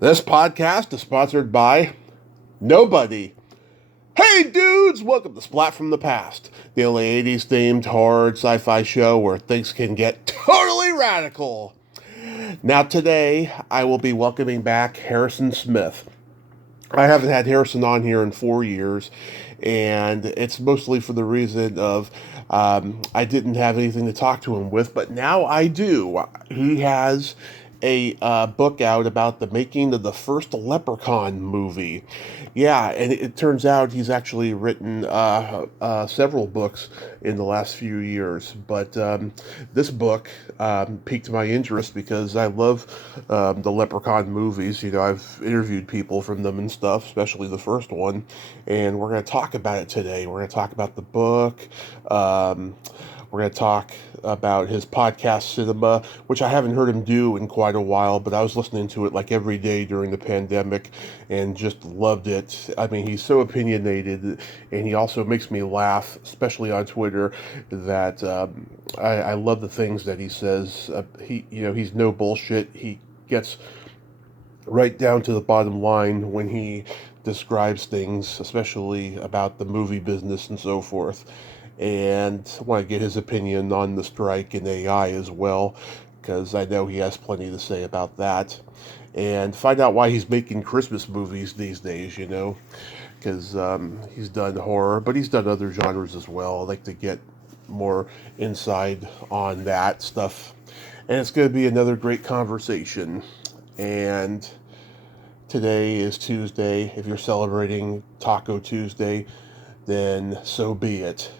This podcast is sponsored by nobody. Hey dudes, welcome to Splat from the Past, the only 80s themed horror sci-fi show where things can get totally radical. Now today, I will be welcoming back Harrison Smith. I haven't had Harrison on here in 4 years, and it's mostly for the reason of I didn't have anything to talk to him with, but now I do. He has a book out about the making of the first Leprechaun movie. Yeah, and it turns out he's actually written several books in the last few years, but this book piqued my interest because I love the Leprechaun movies. You know, I've interviewed people from them and stuff, especially the first one, and we're going to talk about it today. We're going to talk about the book. We're going to talk about his podcast Cinema, which I haven't heard him do in quite a while, but I was listening to it like every day during the pandemic and just loved it. I mean, he's so opinionated, and he also makes me laugh, especially on Twitter, that I love the things that he says. He's no bullshit. He gets right down to the bottom line when he describes things, especially about the movie business and so forth. And I want to get his opinion on the strike and AI as well, because I know he has plenty to say about that. And find out why he's making Christmas movies these days, because he's done horror, but he's done other genres as well. I like to get more inside on that stuff. And it's going to be another great conversation. And today is Tuesday. If you're celebrating Taco Tuesday, then so be it.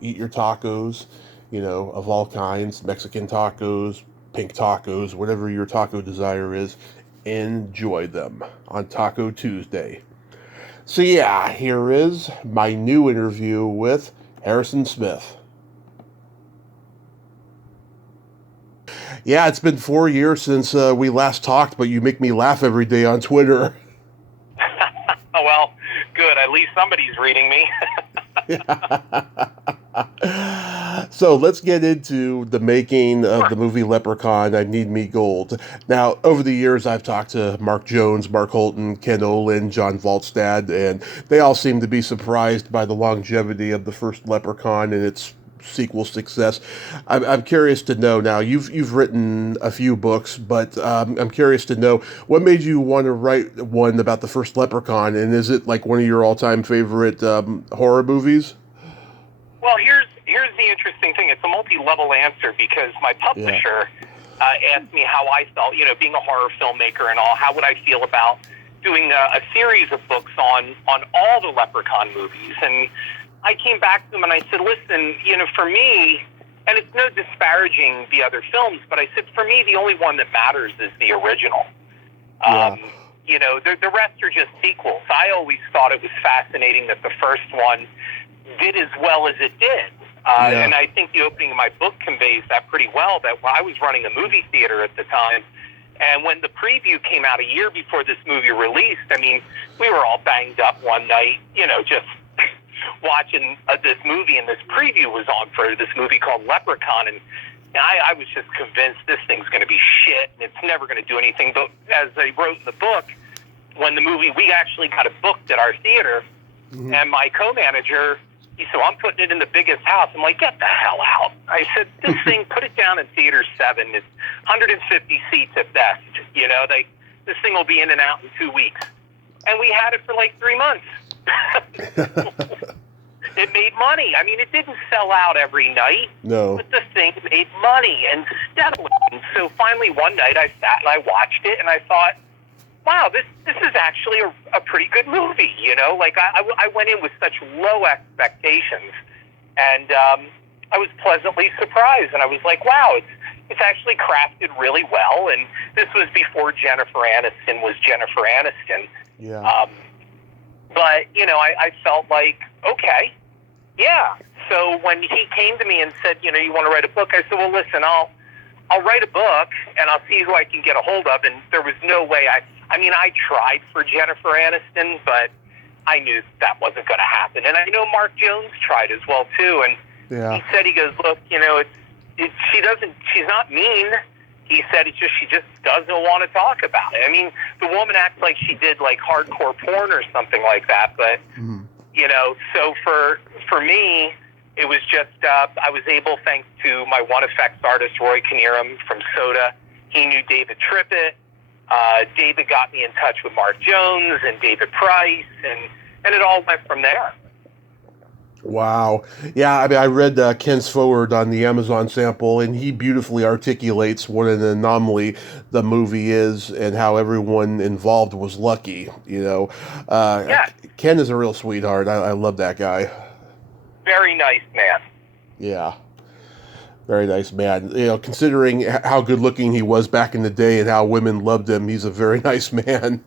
Eat your tacos, of all kinds, Mexican tacos, pink tacos, whatever your taco desire is. Enjoy them on Taco Tuesday. So yeah, here is my new interview with Harrison Smith. Yeah, it's been 4 years since we last talked, but you make me laugh every day on Twitter. Well, good. At least somebody's reading me. So let's get into the making of the movie Leprechaun, I Need Me Gold. Now, over the years, I've talked to Mark Jones, Mark Holton, Ken Olin, John Volstad, and they all seem to be surprised by the longevity of the first Leprechaun and its sequel success. I'm curious to know now. You've written a few books, but I'm curious to know what made you want to write one about the first Leprechaun, and is it like one of your all-time favorite horror movies? Well, here's the interesting thing. It's a multi-level answer because my publisher asked me how I felt, being a horror filmmaker and all, how would I feel about doing a series of books on all the Leprechaun movies. And I came back to them and I said, listen, for me, and it's no disparaging the other films, but I said, for me, the only one that matters is the original. Yeah. The rest are just sequels. I always thought it was fascinating that the first one did as well as it did. And I think the opening of my book conveys that pretty well, that when I was running a movie theater at the time, and when the preview came out a year before this movie released, I mean, we were all banged up one night, just watching this movie, and this preview was on for this movie called Leprechaun, and I was just convinced this thing's going to be shit, and it's never going to do anything. But as I wrote in the book, when the movie, we actually got it booked at our theater, and my co-manager, he said, well, I'm putting it in the biggest house. I'm like, get the hell out. I said, this thing, put it down in Theater 7. It's 150 seats at best. This thing will be in and out in 2 weeks. And we had it for like 3 months. It made money. I mean, it didn't sell out every night. No. But the thing made money, and steadily. And so finally one night I sat and I watched it, and I thought, wow, this is actually a pretty good movie, I went in with such low expectations, and I was pleasantly surprised, and I was like, wow, it's actually crafted really well, and this was before Jennifer Aniston was Jennifer Aniston. Yeah. But, I felt like, okay, yeah. So when he came to me and said, you want to write a book, I said, well, listen, I'll write a book, and I'll see who I can get a hold of, and there was no way I tried for Jennifer Aniston, but I knew that wasn't going to happen. And I know Mark Jones tried as well, too. And he said, he goes, look, she's not mean. he said she just doesn't want to talk about it. I mean, the woman acts like she did like hardcore porn or something like that, but you know, so for me, it was just I was able, thanks to my one effects artist Roy Kinnearum from Soda. He knew David Trippett. David got me in touch with Mark Jones and David Price, and it all went from there. Wow. Yeah, I mean, I read Ken's forward on the Amazon sample, and he beautifully articulates what an anomaly the movie is and how everyone involved was lucky, you know. Yeah. Ken is a real sweetheart. I love that guy. Very nice man. Yeah. Very nice man. You know, considering how good looking he was back in the day and how women loved him, he's a very nice man.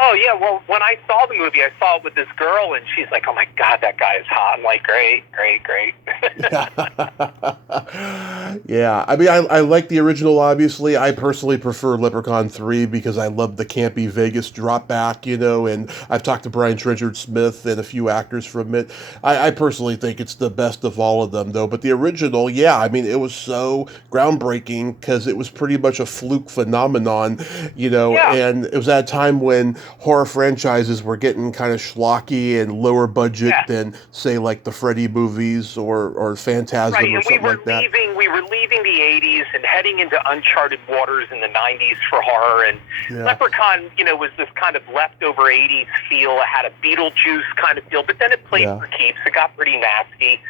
Oh, yeah. Well, when I saw the movie, I saw it with this girl, and she's like, oh, my God, that guy is hot. I'm like, great. Yeah. I mean, I like the original, obviously. I personally prefer Leprechaun 3 because I love the campy Vegas drop back, you know, and I've talked to Brian Trenchard Smith and a few actors from it. I personally think it's the best of all of them, though. But the original, yeah, I mean, it was so groundbreaking because it was pretty much a fluke phenomenon, you know, and it was at a time when horror franchises were getting kind of schlocky and lower budget than, say, like the Freddy movies or Phantasm or something like that. We were leaving the 80s and heading into uncharted waters in the 90s for horror, and Leprechaun, you know, was this kind of leftover 80s feel. It had a Beetlejuice kind of feel, but then it played for keeps. It got pretty nasty.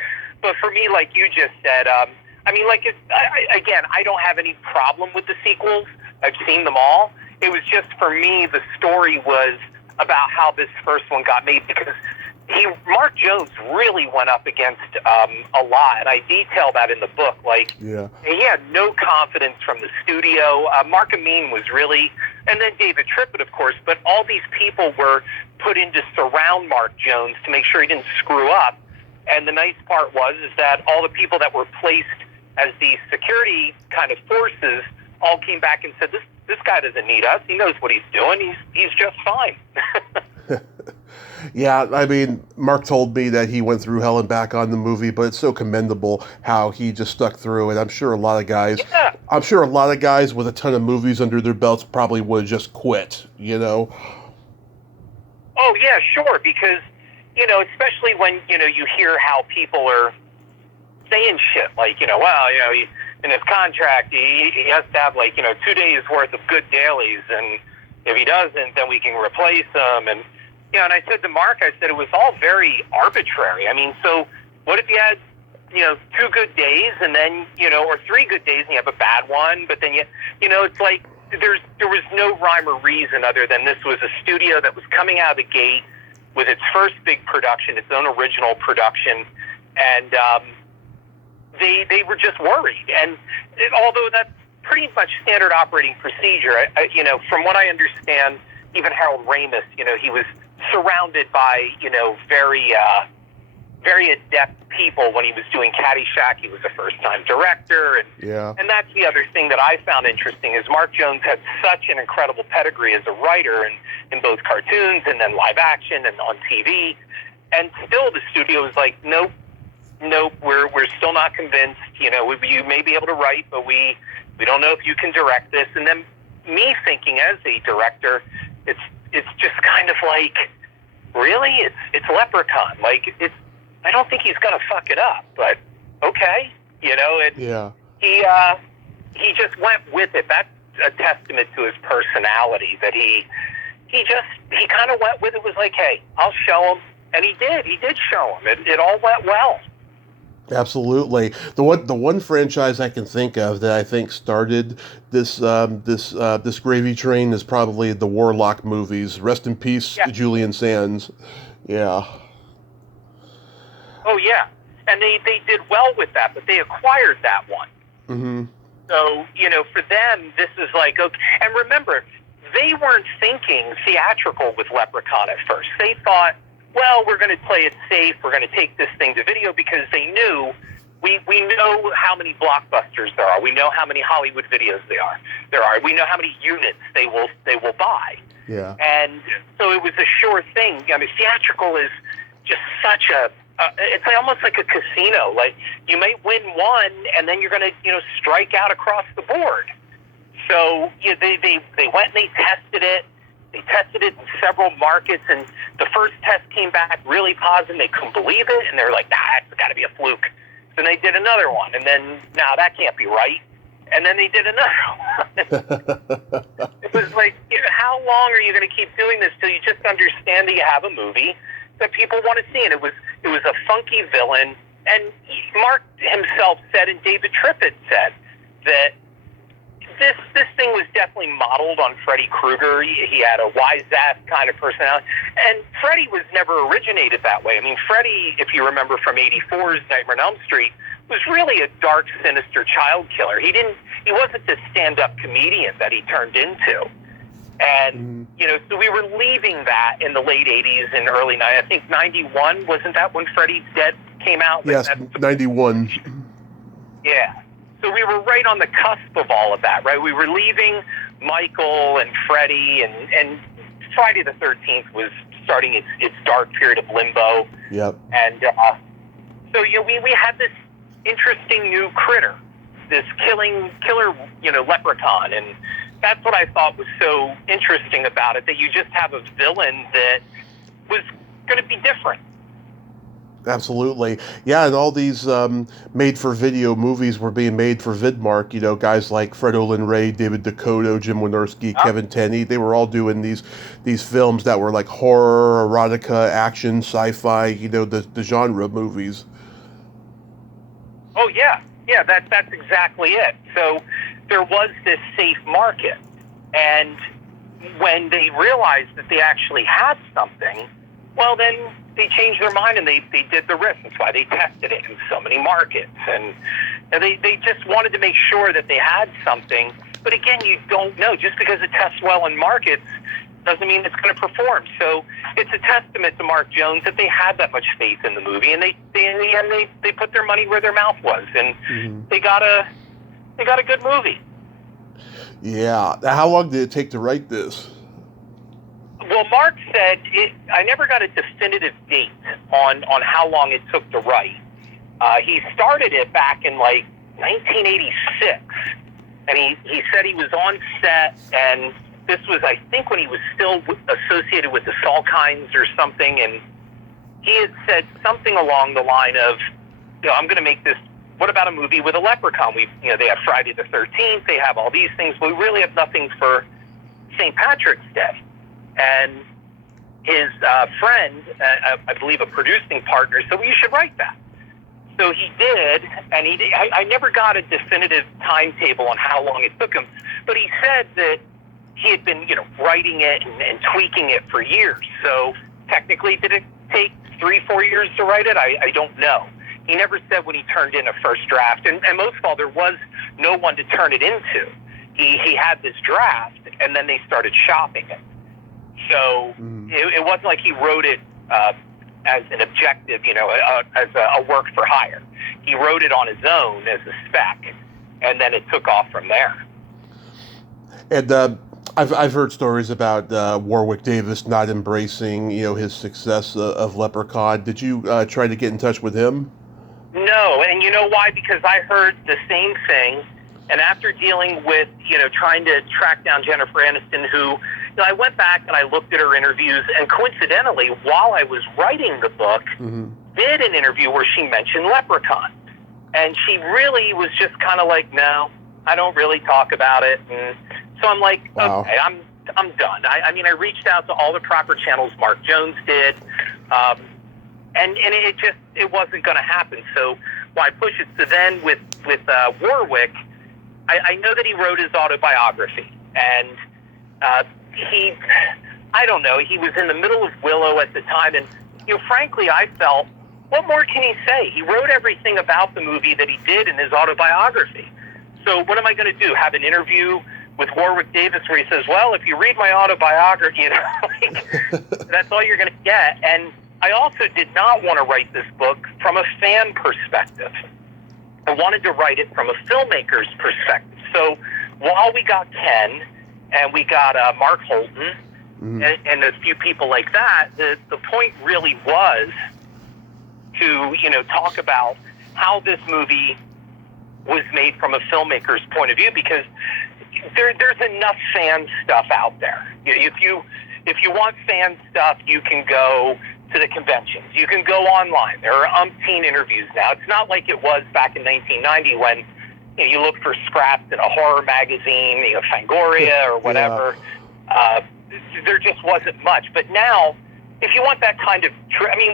But for me, like you just said, I mean, like, again, I don't have any problem with the sequels. I've seen them all. It was just, for me, the story was about how this first one got made, because Mark Jones really went up against a lot, and I detail that in the book. Like, he had no confidence from the studio. Mark Amin was really, and then David Trippett, of course, but all these people were put in to surround Mark Jones to make sure he didn't screw up. And the nice part is that all the people that were placed as the security kind of forces all came back and said, this guy doesn't need us. He knows what he's doing. He's just fine. Yeah, I mean, Mark told me that he went through hell and back on the movie, but it's so commendable how he just stuck through it. I'm sure a lot of guys with a ton of movies under their belts probably would have just quit, you know? Oh, yeah, sure, because, you know, especially when, you know, you hear how people are saying shit like, you know, well, you know, in his contract, he has to have, like, you know, 2 days worth of good dailies, and if he doesn't, then we can replace him. And, you know, and I said to Mark, I said, it was all very arbitrary. I mean, so what if you had, you know, 2 good days and then, you know, or 3 good days and you have a bad one, but then you know, it's like there was no rhyme or reason other than this was a studio that was coming out of the gate with its first big production, its own original production, and they were just worried. And although that's pretty much standard operating procedure, you know, from what I understand, even Harold Ramis, you know, he was surrounded by, you know, very adept people when he was doing Caddyshack. He was a first-time director, and that's the other thing that I found interesting is Mark Jones had such an incredible pedigree as a writer in both cartoons and then live action and on TV, and still the studio was like, nope, we're still not convinced. You know, you may be able to write, but we don't know if you can direct this. And then me thinking as a director, it's just kind of like, really? It's Leprechaun. Like, I don't think he's going to fuck it up, but okay. You know, he just went with it. That's a testament to his personality, that he kind of went with it, was like, hey, I'll show him. And he did show him. It all went well. Absolutely. The one franchise I can think of that I think started this gravy train is probably the Warlock movies. Rest in peace, Julian Sands. Yeah. Oh yeah, and they did well with that, but they acquired that one. Mm-hmm. So, you know, for them, this is like, okay. And remember, they weren't thinking theatrical with Leprechaun at first. They thought, well, we're going to play it safe. We're going to take this thing to video, because they knew we know how many blockbusters there are. We know how many Hollywood videos there are. We know how many units they will buy. Yeah. And so it was a sure thing. I mean, theatrical is just such a it's almost like a casino. Like, you may win one, and then you're going to, you know, strike out across the board. So they went and they tested it. They tested it in several markets, and the first test came back really positive. They couldn't believe it, and they were like, nah, it's got to be a fluke. Then they did another one, and then, no, that can't be right. And then they did another one. It was like, how long are you going to keep doing this till you just understand that you have a movie that people want to see? And it was a funky villain. And Mark himself said, and David Trippett said, that this thing was definitely modeled on Freddy Krueger. He had a wise-ass kind of personality. And Freddy was never originated that way. I mean, Freddy, if you remember from 84's Nightmare on Elm Street, was really a dark, sinister child killer. He wasn't this stand-up comedian that he turned into. And, so we were leaving that in the late 80s and early 90s. I think 91, wasn't that when Freddy's Dead came out? Yes, 91. Yeah. So we were right on the cusp of all of that, right? We were leaving Michael and Freddy, and Friday the 13th was starting its dark period of limbo. Yep. And so, we had this interesting new critter, this killer, leprechaun, and that's what I thought was so interesting about it, that you just have a villain that was going to be different. Absolutely. Yeah, and all these made-for-video movies were being made for Vidmark. Guys like Fred Olin Ray, David Dakota, Jim Wynorski, Kevin Tenney, they were all doing these films that were like horror, erotica, action, sci-fi, the genre movies. Oh, yeah. Yeah, that's exactly it. So there was this safe market, and when they realized that they actually had something, well, then they changed their mind and they did the risk. That's why they tested it in so many markets. And they just wanted to make sure that they had something. But again, you don't know. Just because it tests well in markets doesn't mean it's going to perform. So it's a testament to Mark Jones that they had that much faith in the movie, and they in the end they put their money where their mouth was, and they got a good movie. Yeah. How long did it take to write this? Well, Mark said I never got a definitive date on how long it took to write. He started it back in like 1986, and he said he was on set, and this was, I think, when he was still associated with the Salkinds or something, and he had said something along the line of, I'm going to make this, what about a movie with a leprechaun? They have Friday the 13th, they have all these things, but we really have nothing for St. Patrick's Day. And his friend, I believe a producing partner, said, well, you should write that. So he did, and I never got a definitive timetable on how long it took him, but he said that he had been, writing it and tweaking it for years. So technically, did it take 3-4 years to write it? I don't know. He never said when he turned in a first draft, and most of all, there was no one to turn it into. He had this draft, and then they started shopping it. So it wasn't like he wrote it as an objective, as a work for hire. He wrote it on his own as a spec, and then it took off from there. And I've heard stories about Warwick Davis not embracing, his success of Leprechaun. Did you try to get in touch with him? No, and you know why? Because I heard the same thing, and after dealing with, trying to track down Jennifer Aniston, who, I went back and I looked at her interviews, and coincidentally, while I was writing the book, did an interview where she mentioned Leprechaun. And she really was just kind of like, no, I don't really talk about it. And so I'm like, wow. Okay, I'm done. I mean, I reached out to all the proper channels Mark Jones did, and it wasn't going to happen. So why push it? So then with Warwick, I know that he wrote his autobiography, and I don't know, he was in the middle of Willow at the time, and frankly, I felt, what more can he say? He wrote everything about the movie that he did in his autobiography. So what am I going to do? Have an interview with Warwick Davis where he says, well, if you read my autobiography, that's all you're going to get. And I also did not want to write this book from a fan perspective. I wanted to write it from a filmmaker's perspective. So while we got Ken and we got Mark Holton and a few people like that, the point really was to, talk about how this movie was made from a filmmaker's point of view, because there's enough fan stuff out there. If you want fan stuff, you can go to the conventions. You can go online. There are umpteen interviews now. It's not like it was back in 1990 when you look for scraps in a horror magazine, Fangoria or whatever. Yeah. There just wasn't much. But now, if you want that kind of,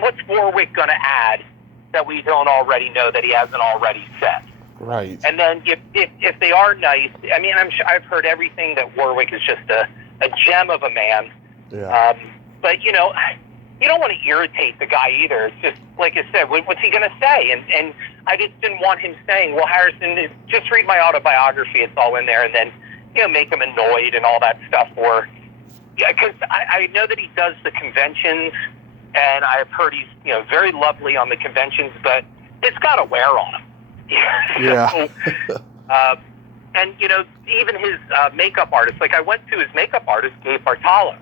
what's Warwick going to add that we don't already know that he hasn't already said? Right. And then if they are nice, I've heard everything that Warwick is just a gem of a man. Yeah. But you don't want to irritate the guy either. It's just like I said, what's he going to say? And I just didn't want him saying, "Well, Harrison, just read my autobiography; it's all in there," and then make him annoyed and all that stuff. Or because I know that he does the conventions, and I've heard he's very lovely on the conventions, but it's got to wear on him. Yeah. And even his makeup artist. Like I went to his makeup artist, Gabe Bartalos,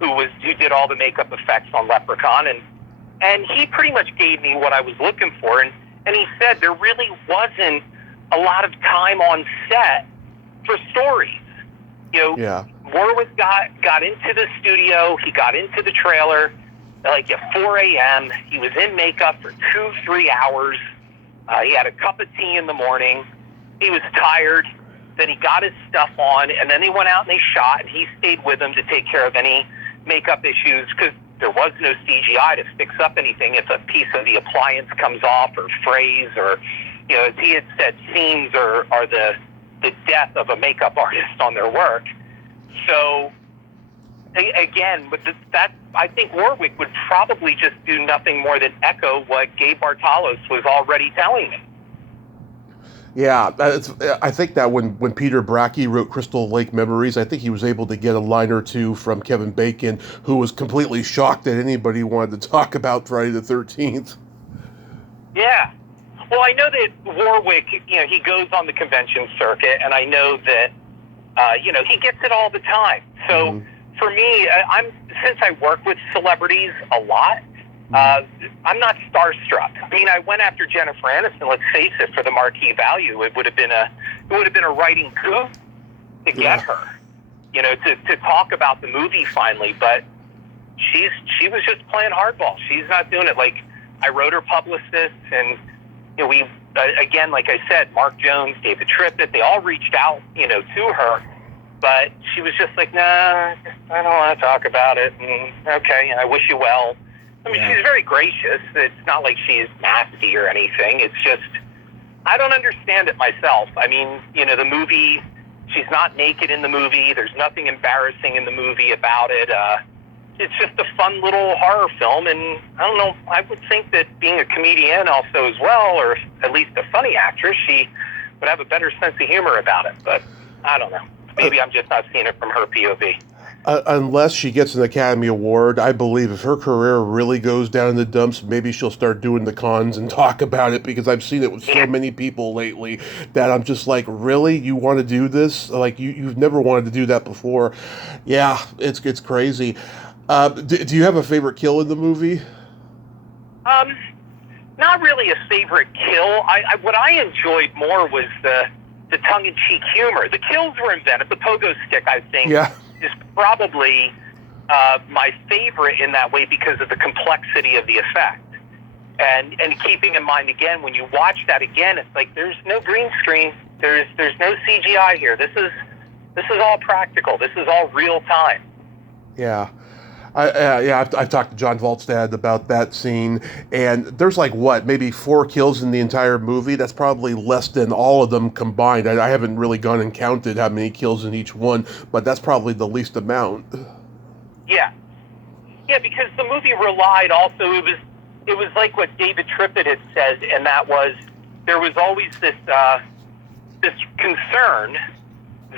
who did all the makeup effects on Leprechaun, and he pretty much gave me what I was looking for, and he said there really wasn't a lot of time on set for stories. Yeah. Warwick got into the studio, he got into the trailer like at 4 a.m. He was in makeup for 2-3 hours. He had a cup of tea in the morning. He was tired. Then he got his stuff on, and then they went out and they shot, and he stayed with them to take care of any makeup issues because there was no CGI to fix up anything if a piece of the appliance comes off or frays or, as he had said, seams are the death of a makeup artist on their work. So, again, with that, I think Warwick would probably just do nothing more than echo what Gabe Bartalos was already telling me. Yeah, I think that when Peter Bracke wrote Crystal Lake Memories, I think he was able to get a line or two from Kevin Bacon, who was completely shocked that anybody wanted to talk about Friday the 13th. Yeah. Well, I know that Warwick, he goes on the convention circuit, and I know that, he gets it all the time. So for me, since I work with celebrities a lot, I'm not starstruck. I went after Jennifer Aniston. Let's face it, for the marquee value, it would have been a writing coup to get her, to talk about the movie finally. But she was just playing hardball. She's not doing it. Like I wrote her publicist, and we again, like I said, Mark Jones, David Trippett, they all reached out, to her. But she was just like, nah, I don't want to talk about it. And okay, I wish you well. She's very gracious. It's not like she's nasty or anything. It's just, I don't understand it myself. The movie, she's not naked in the movie. There's nothing embarrassing in the movie about it. It's just a fun little horror film. And I don't know, I would think that being a comedian also as well, or at least a funny actress, she would have a better sense of humor about it. But I don't know. Maybe I'm just not seeing it from her POV. Unless she gets an Academy Award, I believe if her career really goes down in the dumps, maybe she'll start doing the cons and talk about it, because I've seen it with so many people lately that I'm just like, really? You want to do this? Like, you've never wanted to do that before. Yeah, it's crazy. Do you have a favorite kill in the movie? Not really a favorite kill. What I enjoyed more was the tongue-in-cheek humor. The kills were inventive. The pogo stick, I think, is probably my favorite in that way because of the complexity of the effect. And keeping in mind, again, when you watch that again, it's like there's no green screen. There's no CGI here. This is all practical. This is all real time. Yeah. I've talked to John Volstad about that scene, and there's maybe 4 kills in the entire movie. That's probably less than all of them combined. I haven't really gone and counted how many kills in each one, but that's probably the least amount. Yeah, because the movie relied also, it was like what David Trippett had said, and that was there was always this concern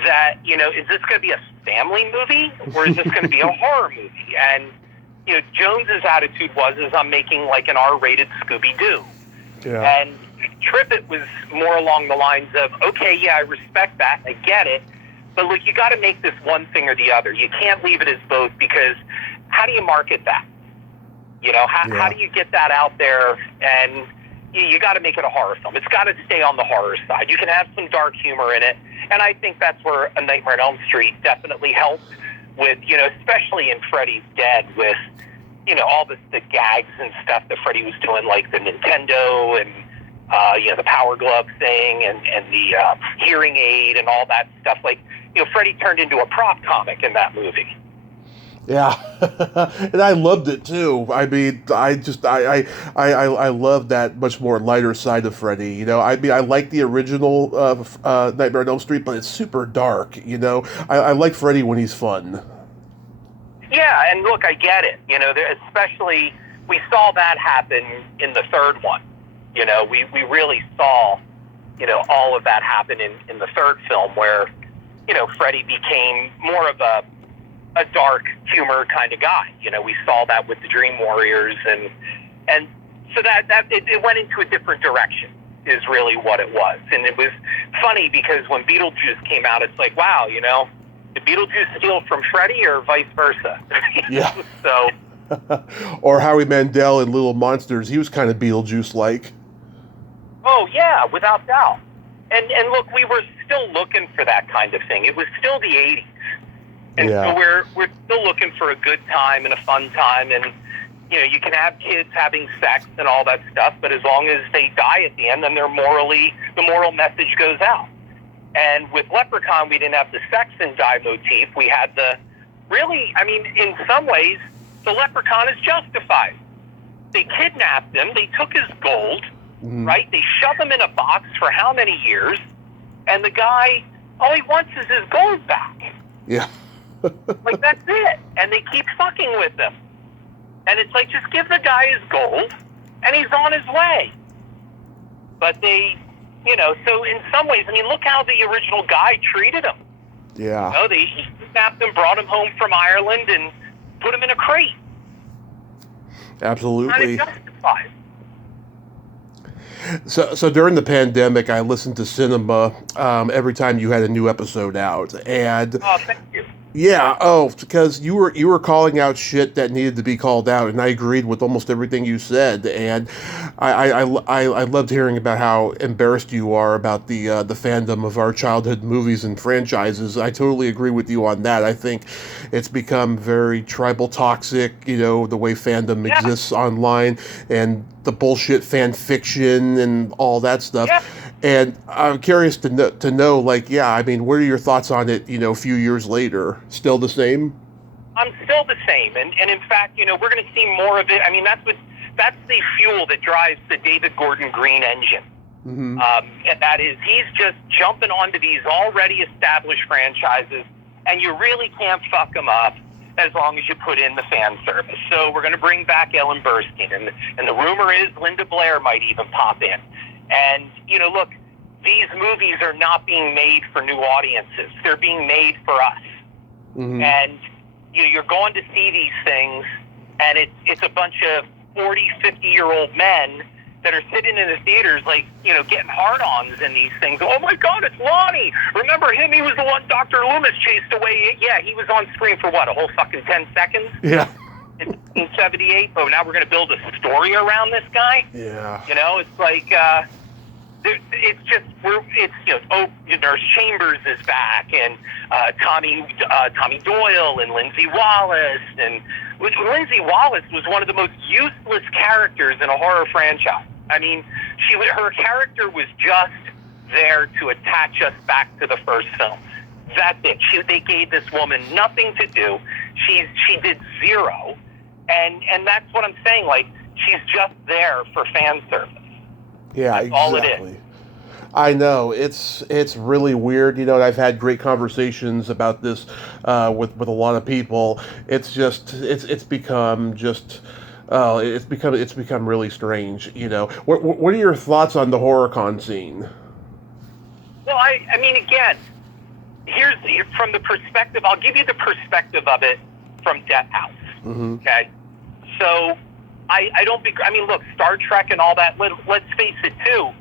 that, is this going to be a family movie or is this going to be a horror movie? And, Jones's attitude was, I'm making like an R-rated Scooby-Doo. Yeah. And Trippett was more along the lines of, okay, yeah, I respect that, I get it, but look, you got to make this one thing or the other. You can't leave it as both, because how do you market that? How do you get that out there? And you got to make it a horror film. It's got to stay on the horror side. You can have some dark humor in it, and I think that's where A Nightmare on Elm Street definitely helped with, especially in Freddy's Dead, with, all the gags and stuff that Freddy was doing, like the Nintendo and, the Power Glove thing and the hearing aid and all that stuff. Like, Freddy turned into a prop comic in that movie. Yeah, and I loved it too. I mean, I love that much more lighter side of Freddy. I like the original Nightmare on Elm Street, but it's super dark. I like Freddy when he's fun. Yeah, and look, I get it. Especially we saw that happen in the third one. We really saw, all of that happen in the third film, where, Freddy became more of a dark humor kind of guy. We saw that with the Dream Warriors, and so that it went into a different direction is really what it was. And it was funny because when Beetlejuice came out, it's like, wow, did Beetlejuice steal from Freddy or vice versa? Yeah. So, or Howie Mandel in Little Monsters, he was kind of Beetlejuice-like. Oh yeah, without doubt. And look, we were still looking for that kind of thing. It was still the 80s. And so we're still looking for a good time and a fun time, and you can have kids having sex and all that stuff, but as long as they die at the end, then the moral message goes out. And with Leprechaun, we didn't have the sex and die motif. We had in some ways, the Leprechaun is justified. They kidnapped him, they took his gold, right? They shoved him in a box for how many years? And the guy, all he wants is his gold back. Yeah. Like, that's it. And they keep fucking with him. And it's like, just give the guy his gold, and he's on his way. But they, so in some ways, look how the original guy treated him. Yeah. They kidnapped him, brought him home from Ireland, and put him in a crate. Absolutely. Kind of justified. So during the pandemic, I listened to cinema every time you had a new episode out, and oh, thank you. Yeah, because you were calling out shit that needed to be called out, and I agreed with almost everything you said. And I loved hearing about how embarrassed you are about the fandom of our childhood movies and franchises. I totally agree with you on that. I think it's become very tribal toxic, the way fandom exists online, and the bullshit fan fiction and all that stuff. Yeah. And I'm curious to know, what are your thoughts on it, a few years later? Still the same? I'm still the same. And in fact, we're going to see more of it. That's the fuel that drives the David Gordon Green engine. Mm-hmm. And that is, he's just jumping onto these already established franchises, and you really can't fuck them up as long as you put in the fan service. So we're going to bring back Ellen Burstyn, and the rumor is Linda Blair might even pop in. And, look, these movies are not being made for new audiences. They're being made for us. Mm-hmm. And you're going to see these things, and it's a bunch of 40, 50-year-old men that are sitting in the theaters, getting hard-ons in these things. Oh, my God, it's Lonnie. Remember him? He was the one Dr. Loomis chased away. Yeah, he was on screen for, what, a whole fucking 10 seconds? Yeah. In 1978, but now we're going to build a story around this guy? Yeah. It's like... Nurse Chambers is back, and Tommy Doyle, and Lindsay Wallace, and Lindsay Wallace was one of the most useless characters in a horror franchise. Her character was just there to attach us back to the first film. That's it. They gave this woman nothing to do. She did zero, and that's what I'm saying. She's just there for fan service. Yeah, that's all it is. I know it's really weird, and I've had great conversations about this with a lot of people. It's become really strange. What are your thoughts on the HorrorCon scene? Well, again, from the perspective. I'll give you the perspective of it from Death House. Mm-hmm. Okay, so I don't. Look, Star Trek and all that. Let's face it too.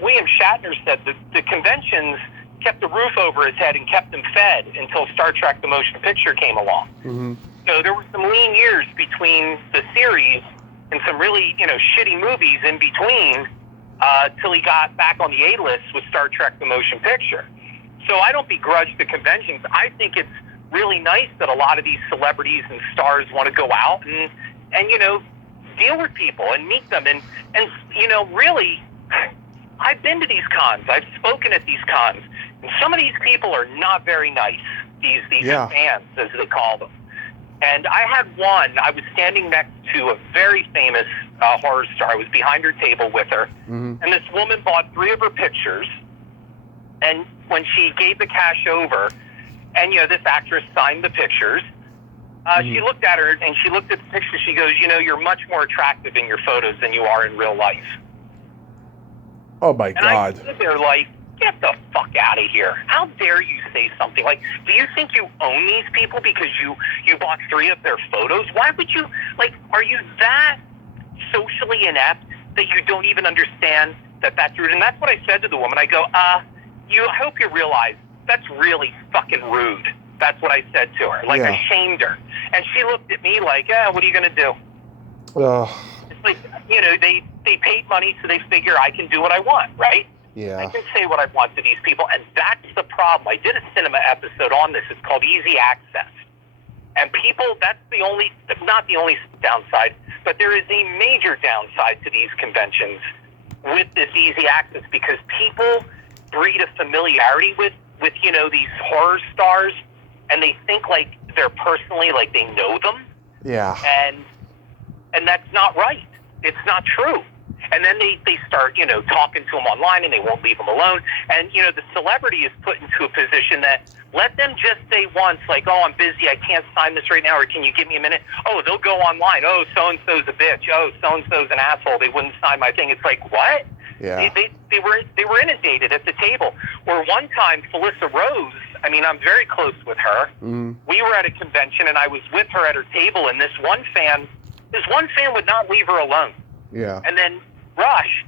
William Shatner said that the conventions kept the roof over his head and kept him fed until Star Trek: The Motion Picture came along. Mm-hmm. So there were some lean years between the series in some really, shitty movies in between, till he got back on the A-list with Star Trek The Motion Picture. So I don't begrudge the conventions. I think it's really nice that a lot of these celebrities and stars want to go out and deal with people and meet them. And really, I've been to these cons. I've spoken at these cons. And some of these people are not very nice, these fans, as they call them. And I had one, I was standing next to a very famous horror star. I was behind her table with her. Mm-hmm. And this woman bought 3 of her pictures. And when she gave the cash over, and, this actress signed the pictures, she looked at her, and she looked at the picture. She goes, you're much more attractive in your photos than you are in real life. Oh, my God. I stood there like, get the fuck out of here. How dare you say something? Like, do you think you own these people because you bought 3 of their photos? Why would you, are you that socially inept that you don't even understand that that's rude? And that's what I said to the woman. I go, I hope you realize that's really fucking rude. That's what I said to her. I shamed her. And she looked at me like, what are you going to do? It's like, they paid money, so they figure I can do what I want, right? Yeah. I can say what I want to these people, and that's the problem. I did a cinema episode on this. It's called Easy Access. And people, that's not the only downside, but there is a major downside to these conventions with this easy access, because people breed a familiarity with these horror stars, and they think they're personally, they know them. Yeah. And that's not right. It's not true. And then they start, talking to them online, and they won't leave them alone. And, the celebrity is put into a position that, let them just say once, I'm busy, I can't sign this right now, or can you give me a minute? Oh, they'll go online. Oh, so-and-so's a bitch. Oh, so-and-so's an asshole. They wouldn't sign my thing. It's like, what? Yeah. They were inundated at the table. Or one time, Felissa Rose, I'm very close with her. Mm. We were at a convention, and I was with her at her table, and this one fan would not leave her alone. Yeah. And then rushed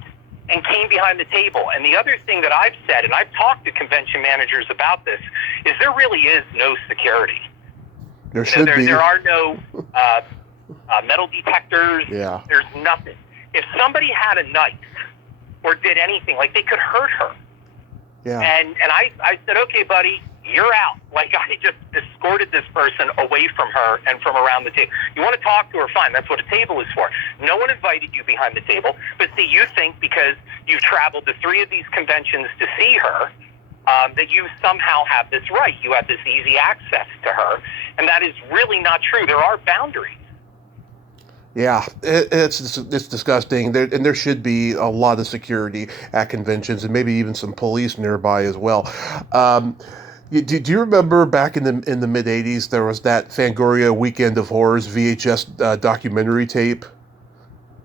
and came behind the table. And the other thing that I've said, and I've talked to convention managers about this, is there really is no security. There should be. There are no metal detectors. Yeah. There's nothing. If somebody had a knife or did anything, they could hurt her. Yeah. And I said, okay, buddy, you're out. I just escorted this person away from her and from around the table. You want to talk to her, fine. That's what a table is for. No one invited you behind the table. But see, you think because you've traveled to 3 of these conventions to see her, that you somehow have this right. You have this easy access to her. And that is really not true. There are boundaries. Yeah, it's disgusting. There should be a lot of security at conventions, and maybe even some police nearby as well. Do you remember back in the mid '80s there was that Fangoria Weekend of Horrors VHS documentary tape?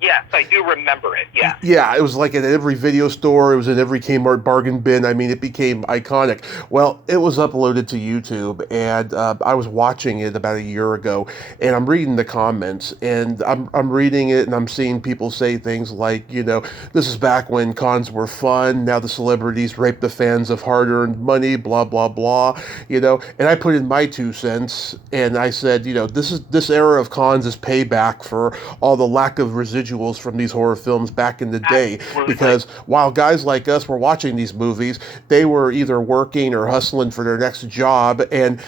Yes, I do remember it, yeah. Yeah, it was at every video store. It was in every Kmart bargain bin. It became iconic. Well, it was uploaded to YouTube, and I was watching it about a year ago, and I'm reading the comments, and I'm reading it, and I'm seeing people say things like, this is back when cons were fun. Now the celebrities rape the fans of hard-earned money, blah, blah, blah, and I put in my 2 cents, and I said, this era of cons is payback for all the lack of residuals from these horror films back in the day. Absolutely. Because while guys like us were watching these movies, they were either working or hustling for their next job. And,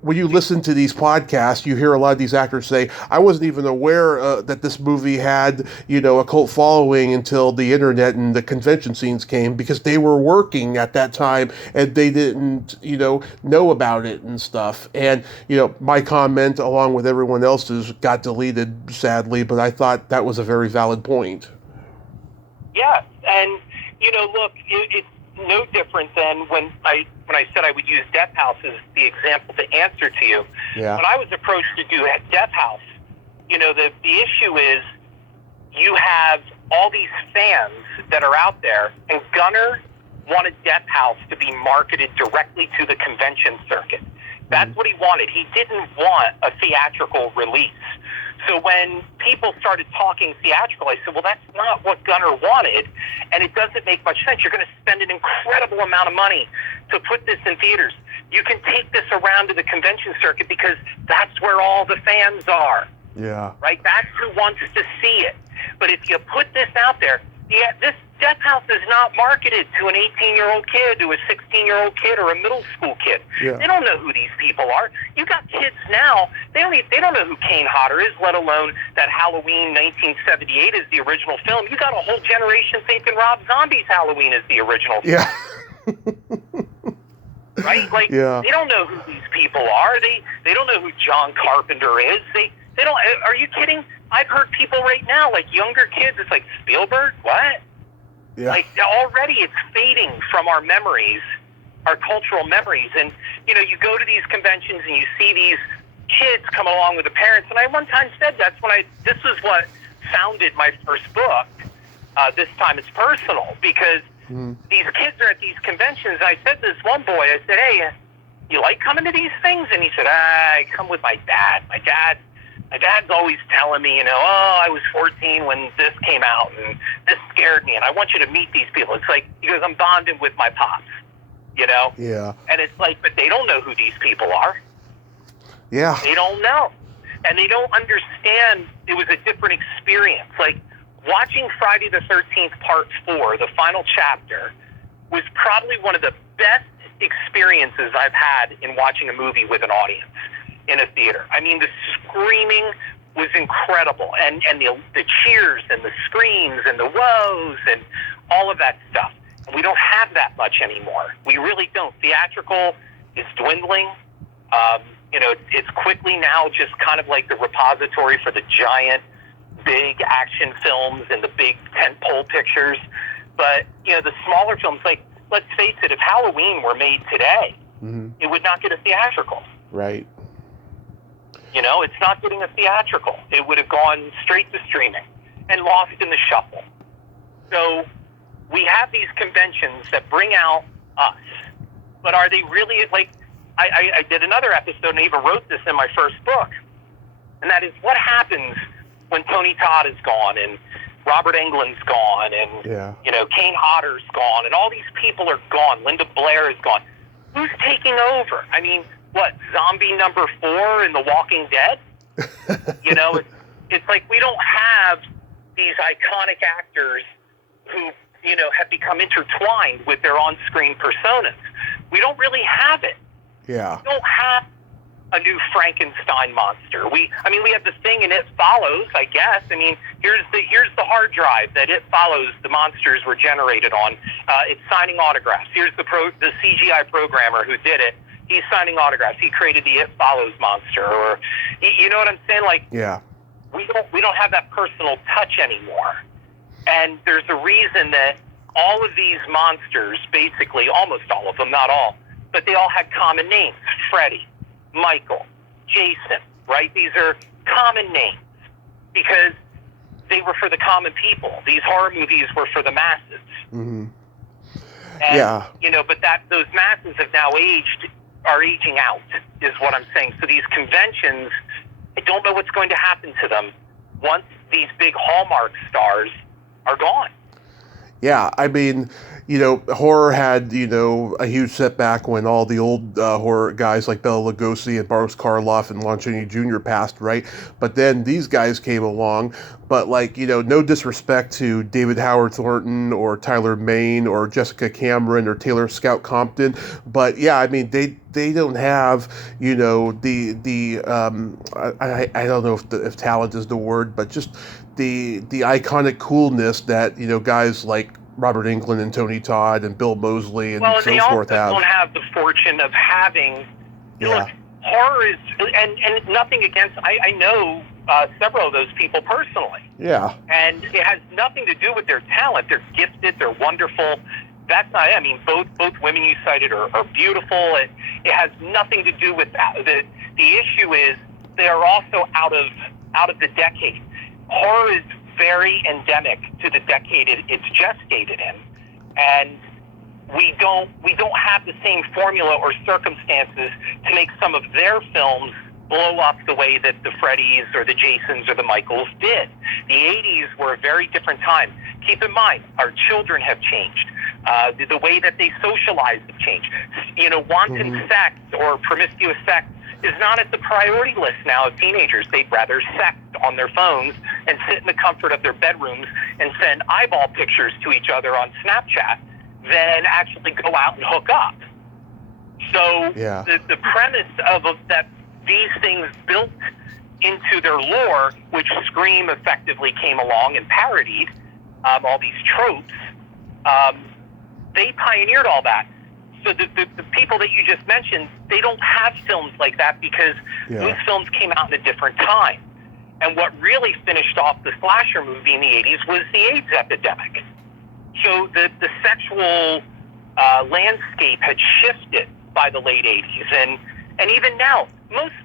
when you listen to these podcasts, you hear a lot of these actors say, I wasn't even aware that this movie had, a cult following until the internet and the convention scenes came, because they were working at that time and they didn't, know about it and stuff. And, my comment, along with everyone else's, got deleted, sadly, but I thought that was a very valid point. Yes, and look, it's no different than when I said I would use Death House as the example to answer to you. Yeah. When I was approached to do Death House, the issue is you have all these fans that are out there, and Gunnar wanted Death House to be marketed directly to the convention circuit. That's what he wanted. He didn't want a theatrical release. So when people started talking theatrical, I said, well, that's not what Gunnar wanted, and it doesn't make much sense. You're going to spend an incredible amount of money to put this in theaters. You can take this around to the convention circuit because that's where all the fans are. Yeah. Right? That's who wants to see it. But if you put this out there, this Death House is not marketed to an 18-year-old kid, to a 16-year-old kid, or a middle school kid. Yeah. They don't know who these people are. You got kids now, they don't know who Kane Hodder is, let alone that Halloween 1978 is the original film. You got a whole generation thinking Rob Zombie's Halloween is the original film. Yeah. Right? Like, yeah. They don't know who these people are. They don't know who John Carpenter is. They don't. Are you kidding? I've heard people right now, like younger kids, it's like, Spielberg? What? Yeah. Like, already it's fading from our memories, our cultural memories. And, you go to these conventions and you see these kids come along with the parents. And I one time said this is what founded my first book. This time it's personal, because these kids are at these conventions. I said to this one boy, I said, hey, you like coming to these things? And he said, I come with my dad. My dad's always telling me, I was 14 when this came out, and this scared me, and I want you to meet these people. It's like, he goes, I'm bonding with my pops, Yeah. And it's like, but they don't know who these people are. Yeah. They don't know. And they don't understand it was a different experience. Like, watching Friday the 13th Part 4, the final chapter, was probably one of the best experiences I've had in watching a movie with an audience in a theater. I mean, the screaming was incredible, and the cheers and the screams and the woes and all of that stuff. And we don't have that much anymore. We really don't. Theatrical is dwindling. It's quickly now just kind of like the repository for the giant, big action films and the big tentpole pictures. But, the smaller films, like, let's face it, if Halloween were made today, it would not get a theatrical. Right. It's not getting a theatrical. It would have gone straight to streaming and lost in the shuffle. So we have these conventions that bring out us. But are they really, like, I did another episode, and I even wrote this in my first book, and that is, what happens when Tony Todd is gone, and Robert Englund's gone, and, Kane Hodder's gone, and all these people are gone. Linda Blair is gone. Who's taking over? I mean, what, zombie number 4 in The Walking Dead? It's like we don't have these iconic actors who, have become intertwined with their on-screen personas. We don't really have it. Yeah. We don't have a new Frankenstein monster. We have the Thing and It Follows, I guess. I mean, here's the hard drive that It Follows the monsters were generated on. It's signing autographs. Here's the CGI programmer who did it. He's signing autographs. He created the It Follows monster, or you know what I'm saying? Like, yeah, we don't have that personal touch anymore. And there's a reason that all of these monsters, basically, almost all of them, not all, but they all had common names: Freddy, Michael, Jason. Right? These are common names because they were for the common people. These horror movies were for the masses. Mm-hmm. And, but those masses have now are aging out, is what I'm saying. So these conventions, I don't know what's going to happen to them once these big Hallmark stars are gone. Yeah, I mean, horror had, a huge setback when all the old horror guys like Bela Lugosi and Boris Karloff and Lon Chaney Jr. passed, right? But then these guys came along, but no disrespect to David Howard Thornton or Tyler Mane or Jessica Cameron or Taylor Scout Compton, but yeah, I mean, they don't have, I don't know if talent is the word, but just the iconic coolness that, guys like Robert Englund and Tony Todd and Bill Moseley and so forth have. Well, they also don't have the fortune of having. Look, horror is, and nothing against. I know several of those people personally. Yeah. And it has nothing to do with their talent. They're gifted. They're wonderful. That's not. I mean, both women you cited are beautiful. It has nothing to do with that. The issue is they are also out of the decade. Horror is very endemic to the decade it's gestated in, and we don't have the same formula or circumstances to make some of their films blow up the way that the Freddys or the Jasons or the Michaels did. The 80s were a very different time. Keep in mind, our children have changed. The way that they socialize have changed. Wanton sex or promiscuous sex is not at the priority list now of teenagers. They'd rather sex on their phones and sit in the comfort of their bedrooms and send eyeball pictures to each other on Snapchat than actually go out and hook up. So the premise of that these things built into their lore, which Scream effectively came along and parodied all these tropes, they pioneered all that. So the people that you just mentioned, they don't have films like that because those films came out in a different time. And what really finished off the slasher movie in the 80s was the AIDS epidemic. So the sexual landscape had shifted by the late 80s. And even now,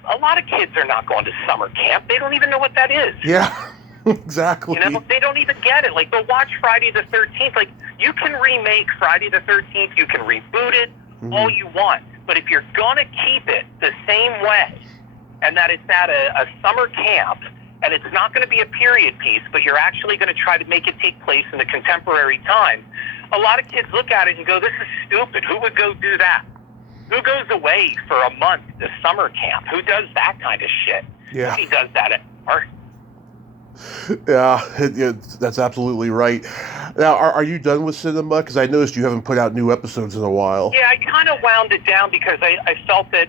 a lot of kids are not going to summer camp. They don't even know what that is. Yeah, exactly. You know, they don't even get it. Like, they'll watch Friday the 13th. Like, you can remake Friday the 13th. You can reboot it all you want. But if you're going to keep it the same way, and that it's at a summer camp, and it's not going to be a period piece, but you're actually going to try to make it take place in the contemporary time, a lot of kids look at it and go, this is stupid. Who would go do that? Who goes away for a month to summer camp? Who does that kind of shit? Yeah. Nobody does that at art. Yeah, that's absolutely right. Now, are you done with cinema? Because I noticed you haven't put out new episodes in a while. Yeah, I kind of wound it down because I felt that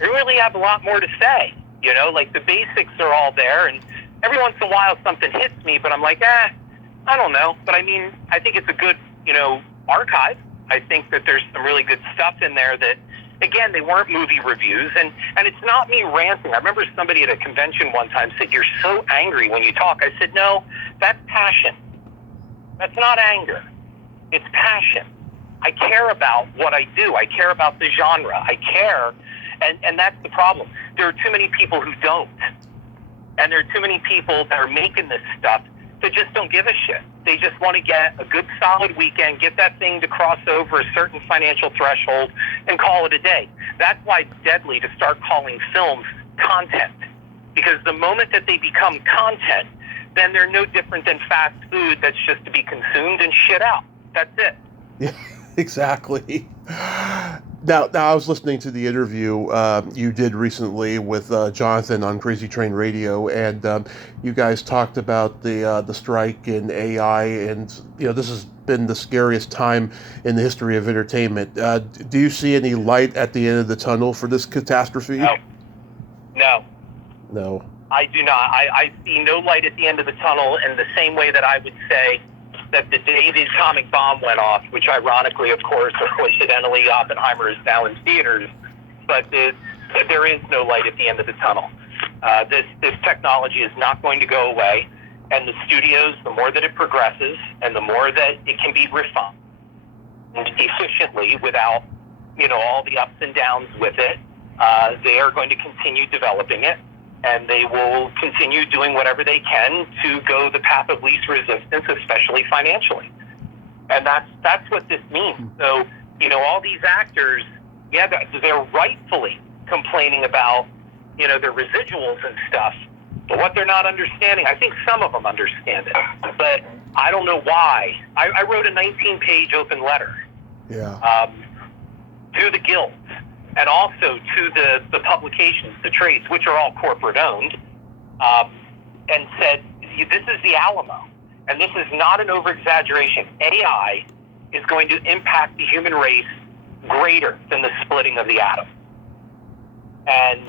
I really have a lot more to say. You know, like the basics are all there, and every once in a while something hits me, but I'm like, I don't know. But I mean, I think it's a good, archive. I think that there's some really good stuff in there that, again, they weren't movie reviews, and it's not me ranting. I remember somebody at a convention one time said, you're so angry when you talk. I said, no, that's passion. That's not anger. It's passion. I care about what I do. I care about the genre. I care, and that's the problem. There are too many people who don't, and there are too many people that are making this stuff that just don't give a shit. They just want to get a good solid weekend, get that thing to cross over a certain financial threshold, and call it a day. That's why it's deadly to start calling films content. Because the moment that they become content, then they're no different than fast food that's just to be consumed and shit out. That's it. Yeah, exactly. Now, I was listening to the interview you did recently with Jonathan on Crazy Train Radio, and you guys talked about the strike in AI, and this has been the scariest time in the history of entertainment. Do you see any light at the end of the tunnel for this catastrophe? No. I do not. I see no light at the end of the tunnel in the same way that I would say that the day the atomic bomb went off, which ironically, of course, or coincidentally, Oppenheimer is now in theaters, but there is no light at the end of the tunnel. This technology is not going to go away, and the studios, the more that it progresses, and the more that it can be refined efficiently without, all the ups and downs with it, they are going to continue developing it. And they will continue doing whatever they can to go the path of least resistance, especially financially. And that's what this means. So, all these actors, they're rightfully complaining about, their residuals and stuff. But what they're not understanding, I think some of them understand it, but I don't know why. I wrote a 19-page open letter to the guilds, and also to the publications, the trades, which are all corporate-owned, and said, this is the Alamo, and this is not an over-exaggeration. AI is going to impact the human race greater than the splitting of the atom. And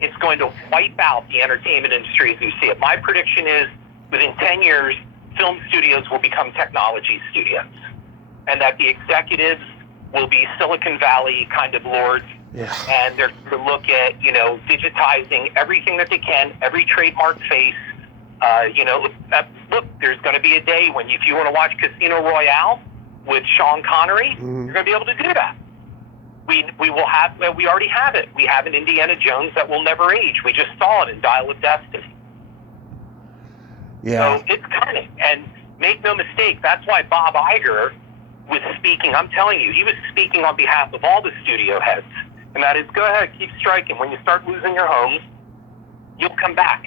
it's going to wipe out the entertainment industry as we see it. My prediction is, within 10 years, film studios will become technology studios, and that the executives will be Silicon Valley kind of lords. Yeah. And they're to look at, digitizing everything that they can, every trademark face. Look, there's going to be a day when if you want to watch Casino Royale with Sean Connery, you're going to be able to do that. We already have it. We have an Indiana Jones that will never age. We just saw it in Dial of Destiny. Yeah. So it's coming. And make no mistake, that's why Bob Iger was speaking. I'm telling you, he was speaking on behalf of all the studio heads. And that is, go ahead, keep striking. When you start losing your homes, you'll come back.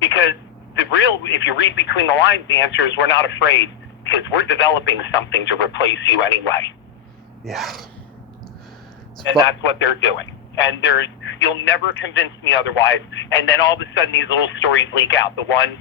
Because if you read between the lines, the answer is we're not afraid, because we're developing something to replace you anyway. Yeah. And that's what they're doing. And You'll never convince me otherwise. And then all of a sudden these little stories leak out. The one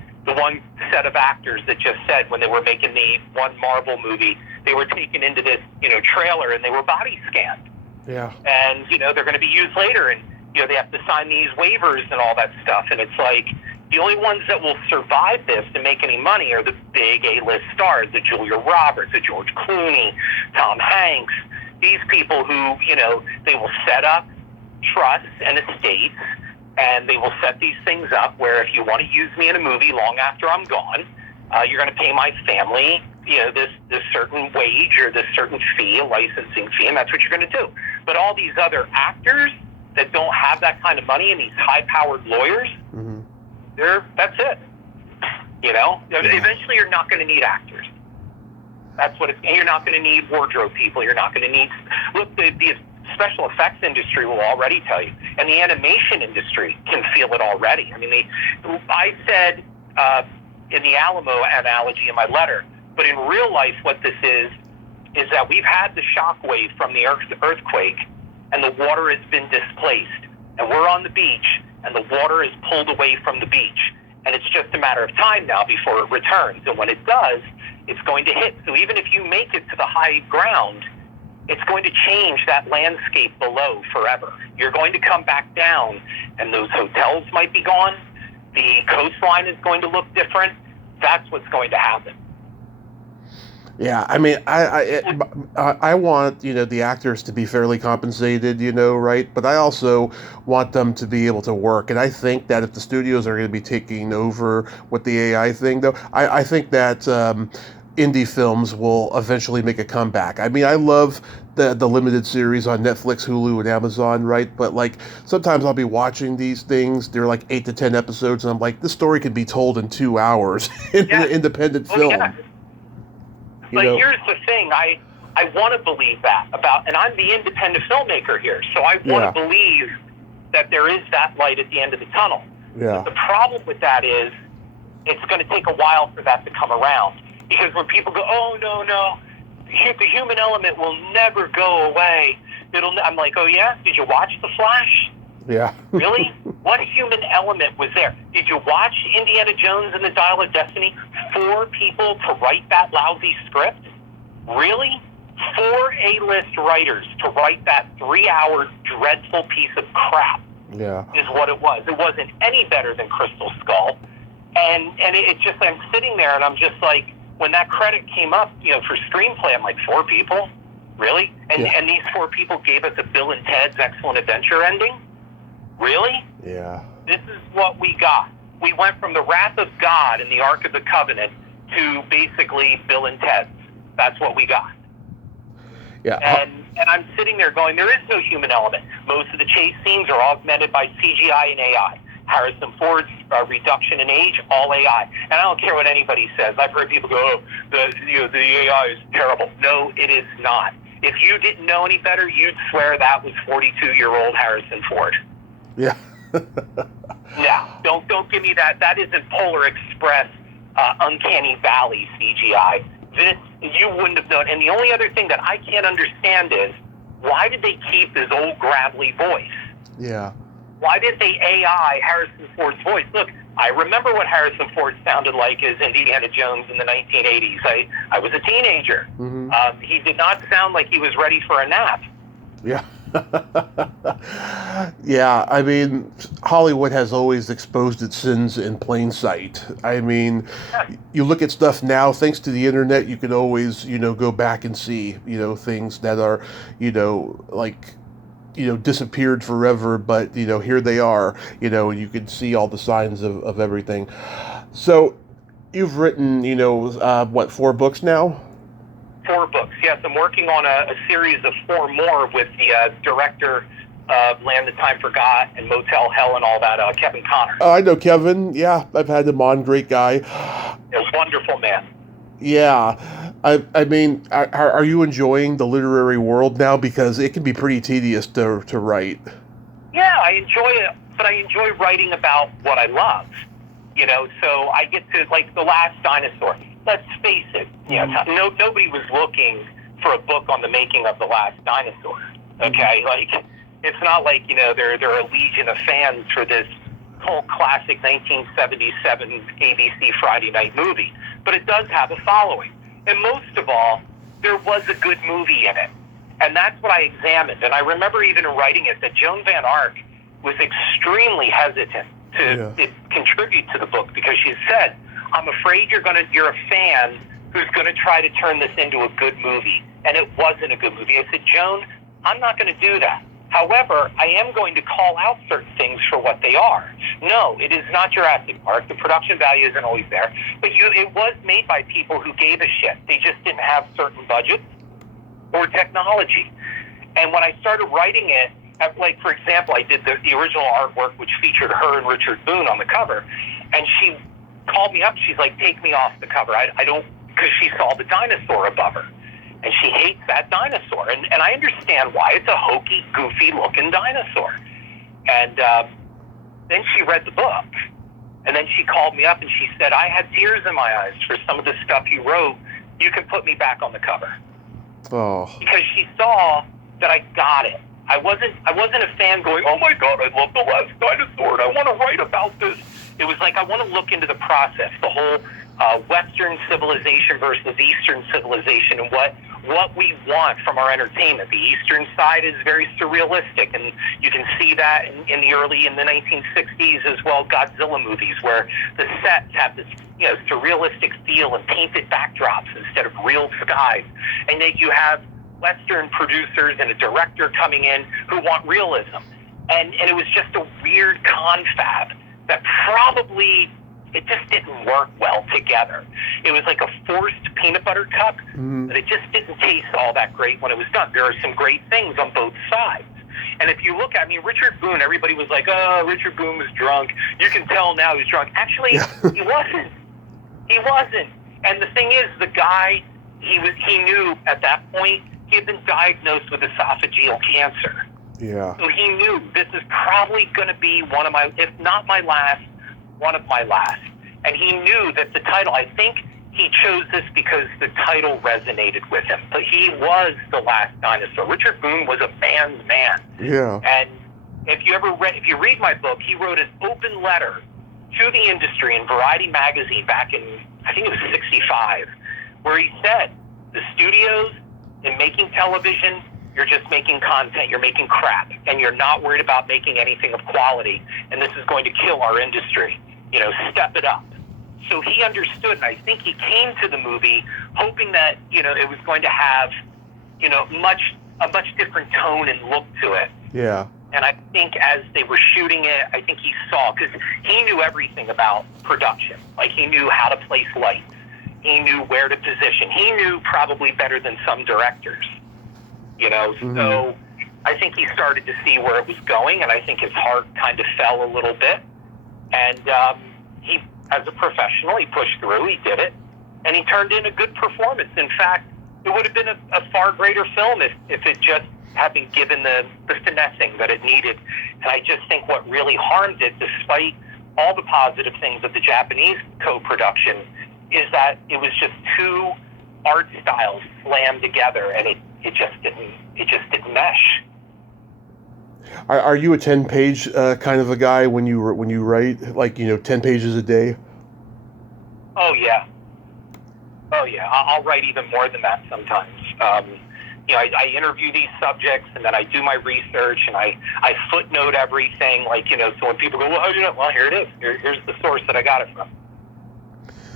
set of actors that just said when they were making the one Marvel movie, they were taken into this, trailer and they were body scanned. Yeah. And, they're going to be used later, and, they have to sign these waivers and all that stuff. And it's like, the only ones that will survive this and make any money are the big A-list stars, the Julia Roberts, the George Clooney, Tom Hanks. These people who, they will set up trusts and estates, and they will set these things up where if you want to use me in a movie long after I'm gone, you're going to pay my family, this certain wage or this certain fee, a licensing fee, and that's what you're going to do. But all these other actors that don't have that kind of money and these high-powered lawyers, that's it. Eventually you're not going to need actors. That's what and you're not going to need wardrobe people. You're not going to need, look, the special effects industry will already tell you, and the animation industry can feel it already. I mean, I said in the Alamo analogy in my letter, but in real life what this is that we've had the shock wave from the earthquake, and the water has been displaced, and we're on the beach, and the water is pulled away from the beach, and it's just a matter of time now before it returns, and when it does, it's going to hit. So even if you make it to the high ground, it's going to change that landscape below forever. You're going to come back down, and those hotels might be gone. The coastline is going to look different. That's what's going to happen. Yeah, I mean, I want, the actors to be fairly compensated, right? But I also want them to be able to work. And I think that if the studios are going to be taking over with the AI thing, though, I think that indie films will eventually make a comeback. I mean, I love the limited series on Netflix, Hulu, and Amazon, right? But, sometimes I'll be watching these things. They're 8 to 10 episodes, and I'm like, this story could be told in 2 hours in an independent film. Yeah. But here's the thing, I want to believe that and I'm the independent filmmaker here, so I want to believe that there is that light at the end of the tunnel. Yeah. But the problem with that is it's going to take a while for that to come around, because when people go, oh, no, the human element will never go away. I'm like, oh, yeah? Did you watch The Flash? Yeah. Really? What human element was there? Did you watch Indiana Jones and the Dial of Destiny? 4 people to write that lousy script? Really? 4 A-list writers to write that 3-hour dreadful piece of crap. Yeah. Is what it was. It wasn't any better than Crystal Skull. And it just, I'm sitting there and I'm just like, when that credit came up, for screenplay, I'm like, 4 people? Really? And these 4 people gave us a Bill and Ted's Excellent Adventure ending? Really? Yeah. This is what we got. We went from the Wrath of God in the Ark of the Covenant to basically Bill and Ted's. That's what we got. Yeah. And I'm sitting there going, there is no human element. Most of the chase scenes are augmented by CGI and AI. Harrison Ford's reduction in age, all AI. And I don't care what anybody says. I've heard people go, oh, the AI is terrible. No, it is not. If you didn't know any better, you'd swear that was 42-year-old Harrison Ford. Yeah. No, don't give me that. That isn't Polar Express, Uncanny Valley CGI. This, you wouldn't have known. And the only other thing that I can't understand is, why did they keep his old gravelly voice? Yeah. Why did they AI Harrison Ford's voice? Look, I remember what Harrison Ford sounded like as Indiana Jones in the 1980s. I was a teenager. Mm-hmm. He did not sound like he was ready for a nap. Yeah. Yeah, I mean, Hollywood has always exposed its sins in plain sight. I mean, you look at stuff now, thanks to the internet, you can always, go back and see, things that are, disappeared forever, but, here they are, and you can see all the signs of everything. So you've written, 4 books now? 4 books, yes. I'm working on a series of 4 more with the director of Land That Time Forgot and Motel Hell and all that, Kevin Connor. Oh, I know Kevin. Yeah, I've had him on. Great guy. A wonderful man. Yeah. I mean, are you enjoying the literary world now? Because it can be pretty tedious to write. Yeah, I enjoy it, but I enjoy writing about what I love. So I get to, The Last Dinosaur. Let's face it, nobody was looking for a book on the making of The Last Dinosaur. Okay, It's not like, you know, there are a legion of fans for this cult classic 1977 ABC Friday night movie, but it does have a following. And most of all, there was a good movie in it. And that's what I examined. And I remember even in writing it that Joan Van Ark was extremely hesitant to contribute to the book because she said, I'm afraid you're a fan who's going to try to turn this into a good movie. And it wasn't a good movie. I said, Joan, I'm not going to do that. However, I am going to call out certain things for what they are. No, it is not Jurassic Park. The production value isn't always there. But it was made by people who gave a shit. They just didn't have certain budgets or technology. And when I started writing it, like, for example, I did the original artwork, which featured her and Richard Boone on the cover. And she called me up. She's like, take me off the cover. I don't, because she saw the dinosaur above her. And she hates that dinosaur. And I understand why. It's a hokey, goofy-looking dinosaur. And then she read the book. And then she called me up and she said, I had tears in my eyes for some of the stuff you wrote. You can put me back on the cover. Oh. Because she saw that I got it. I wasn't a fan going, oh my God, I love The Last Dinosaur and I want to write about this. It was like, I want to look into the process, the whole Western civilization versus Eastern civilization, and what we want from our entertainment. The Eastern side is very surrealistic, and you can see that in the 1960s as well, Godzilla movies, where the sets have this, you know, surrealistic feel and painted backdrops instead of real skies. And then you have Western producers and a director coming in who want realism. And it was just a weird confab that probably, it just didn't work well together. It was like a forced peanut butter cup, but it just didn't taste all that great when it was done. There are some great things on both sides. And if you look at, I mean, Richard Boone, everybody was like, oh, Richard Boone was drunk. You can tell now he's drunk. Actually, he wasn't. He wasn't. And the thing is, the guy, he knew at that point, he had been diagnosed with esophageal cancer. Yeah. So he knew this is probably going to be one of my, if not my last, one of my last. And he knew that the title, I think he chose this because the title resonated with him. But he was the last dinosaur. Richard Boone was a man's man. Yeah. And if you read my book, he wrote an open letter to the industry in Variety magazine back in, I think it was 65, where he said, the studios, in making television, you're just making content, you're making crap, and you're not worried about making anything of quality, and this is going to kill our industry. You know, step it up. So he understood, and I think he came to the movie hoping that, you know, it was going to have, you know, a much different tone and look to it. Yeah. And I think as they were shooting it, I think he saw, because he knew everything about production. Like, he knew how to place lights. He knew where to position. He knew probably better than some directors, you know. Mm-hmm. So I think he started to see where it was going, and I think his heart kind of fell a little bit. And he, as a professional, he pushed through, he did it, and he turned in a good performance. In fact, it would have been a far greater film if it just had been given the finessing that it needed. And I just think what really harmed it, despite all the positive things of the Japanese co-production, is that it was just two art styles slammed together, and it just didn't mesh. Are you a 10-page kind of a guy when you write, like, you know, 10 pages a day? Oh yeah. I'll write even more than that sometimes. You know, I interview these subjects, and then I do my research, and I footnote everything. Like, you know, so when people go, well, how do you know? Well, here it is. Here's the source that I got it from.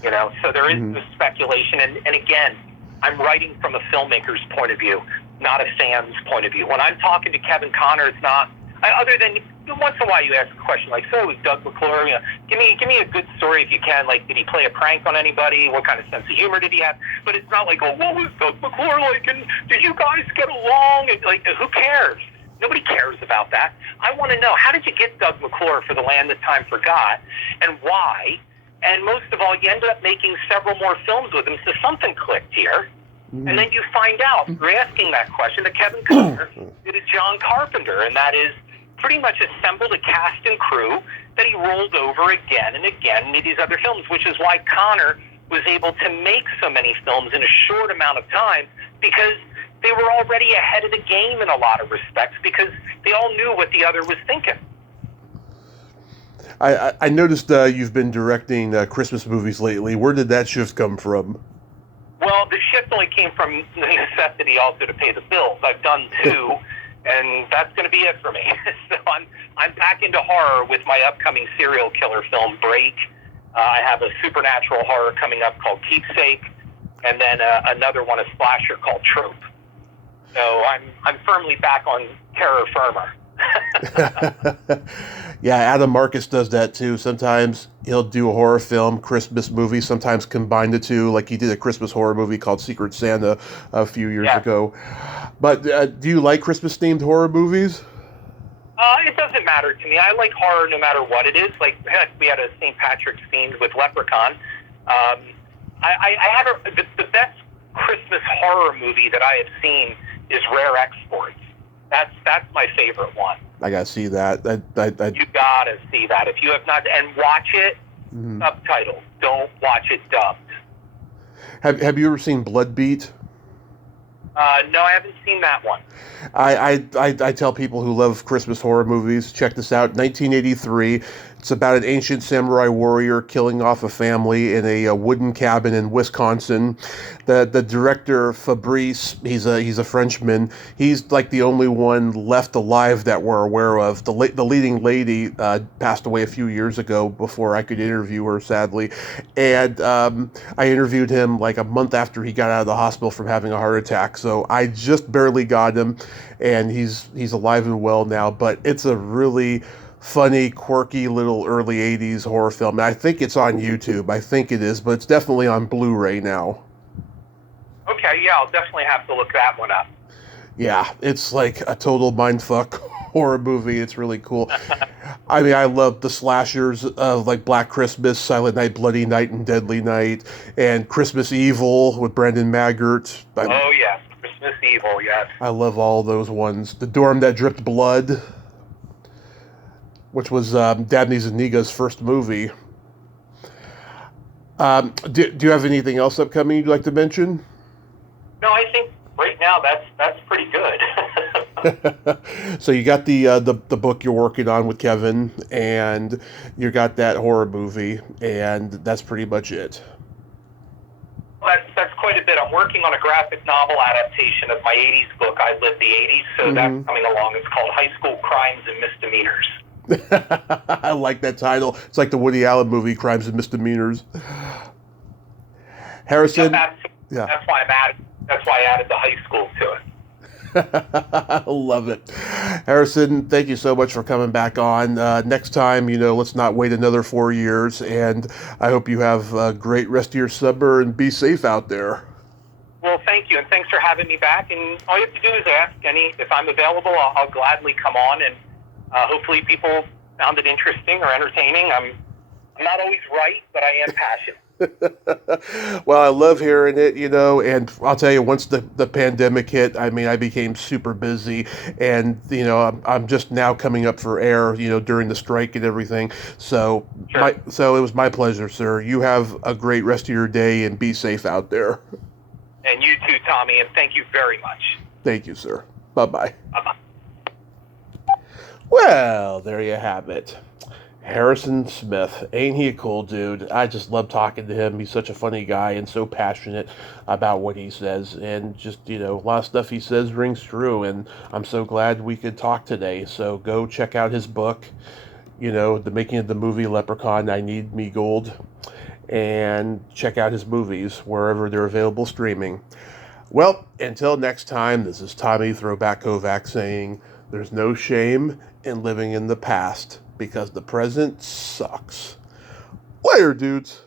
You know, so there is this speculation, and again, I'm writing from a filmmaker's point of view, not a fan's point of view. When I'm talking to Kevin Connor, it's not, other than once in a while you ask a question like, so is Doug McClure, you know, give me a good story if you can, like, did he play a prank on anybody, what kind of sense of humor did he have? But it's not like, oh, what was Doug McClure like, and did you guys get along, and like, who cares? Nobody cares about that. I want to know, how did you get Doug McClure for The Land That Time Forgot, and why? And most of all, you end up making several more films with him, so something clicked here. And then you find out, through asking that question, that Kevin Connor did a John Carpenter, and that is pretty much assembled a cast and crew that he rolled over again and again into these other films, which is why Connor was able to make so many films in a short amount of time, because they were already ahead of the game in a lot of respects because they all knew what the other was thinking. I noticed you've been directing Christmas movies lately. Where did that shift come from? Well, the shift only came from the necessity also to pay the bills. I've done 2, and that's going to be it for me. So I'm back into horror with my upcoming serial killer film, Break. I have a supernatural horror coming up called Keepsake, and then another one, a slasher called Trope. So I'm firmly back on terror firmer. Yeah, Adam Marcus does that too. Sometimes he'll do a horror film, Christmas movie, sometimes combine the two, like he did a Christmas horror movie called Secret Santa a few years ago. But do you like Christmas-themed horror movies? It doesn't matter to me. I like horror no matter what it is. Like, we had a St. Patrick's themed with Leprechaun. I have the best Christmas horror movie that I have seen is Rare Exports. That's my favorite one. I gotta see that. You gotta see that if you have not, and watch it subtitled. Don't watch it dubbed. Have you ever seen Blood Beat? No, I haven't seen that one. I tell people who love Christmas horror movies, check this out. 1983. It's about an ancient samurai warrior killing off a family in a wooden cabin in Wisconsin. The director, Fabrice, he's a Frenchman. He's like the only one left alive that we're aware of. The leading lady passed away a few years ago before I could interview her, sadly. And I interviewed him like a month after he got out of the hospital from having a heart attack. So I just barely got him, and he's alive and well now. But it's a really funny, quirky little early 80s horror film. I think it's on YouTube. I think it is, but it's definitely on Blu-ray now. Okay, yeah, I'll definitely have to look that one up. Yeah, it's like a total mindfuck horror movie. It's really cool. I mean, I love the slashers of like Black Christmas, Silent Night, Bloody Night, and Deadly Night, and Christmas Evil with Brendan Maggart. Oh, yes, Christmas Evil, yes. I love all those ones. The Dorm That Dripped Blood, which was Dabney Zuniga's first movie. Do you have anything else upcoming you'd like to mention? No, I think right now that's pretty good. So you got the book you're working on with Kevin, and you got that horror movie, and that's pretty much it. That's quite a bit. I'm working on a graphic novel adaptation of my 80s book, I Lived the 80s, so that's coming along. It's called High School Crimes and Misdemeanors. I like that title. It's like the Woody Allen movie, Crimes and Misdemeanors. Harrison, that's why I added the high school to it. I love it. Harrison, thank you so much for coming back on. Next time, let's not wait another 4 years, and I hope you have a great rest of your summer and be safe out there. Well, thank you, and thanks for having me back. And all you have to do is ask if I'm available. I'll gladly come on, and hopefully people found it interesting or entertaining. I'm not always right, but I am passionate. Well, I love hearing it, and I'll tell you, once the pandemic hit, I mean, I became super busy, and, I'm just now coming up for air, during the strike and everything. So, sure. So it was my pleasure, sir. You have a great rest of your day and be safe out there. And you too, Tommy, and thank you very much. Thank you, sir. Bye-bye. Bye-bye. Well, there you have it. Harrison Smith. Ain't he a cool dude? I just love talking to him. He's such a funny guy and so passionate about what he says. And just, a lot of stuff he says rings true. And I'm so glad we could talk today. So go check out his book, The Making of the Movie Leprechaun, I Need Me Gold. And check out his movies wherever they're available streaming. Well, until next time, this is Tommy Throwback Kovac saying, there's no shame in living in the past, because the present sucks. Later, dudes.